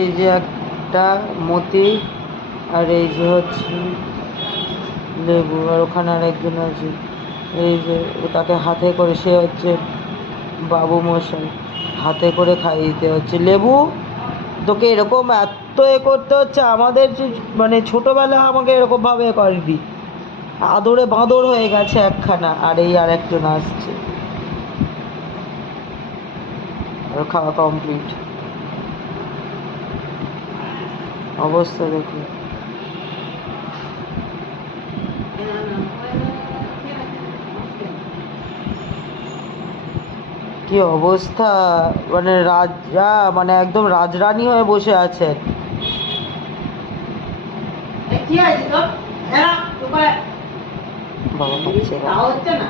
এই যে একটা মতি, আর এই যে হচ্ছে লেবু, আর ওখানে আরেকজন আছে। এই যে তাকে হাতে করে, সে হচ্ছে বাবু মশাই, হাতে করে খাইয়ে দিতে হচ্ছে। লেবু, তোকে এরকম এত করতে হচ্ছে? আমাদের যে মানে ছোটবেলা আমাকে এরকম ভাবে করেনি, আদরে বাঁদর হয়ে গেছে একখানা। আর এই আর একজন আসছে, আর খাওয়া কমপ্লিট। অবস্থা দেখো কি অবস্থা, মানে রাজা, মানে একদম রাজরানী হয়ে বসে আছেন। বাবা পাচ্ছে না।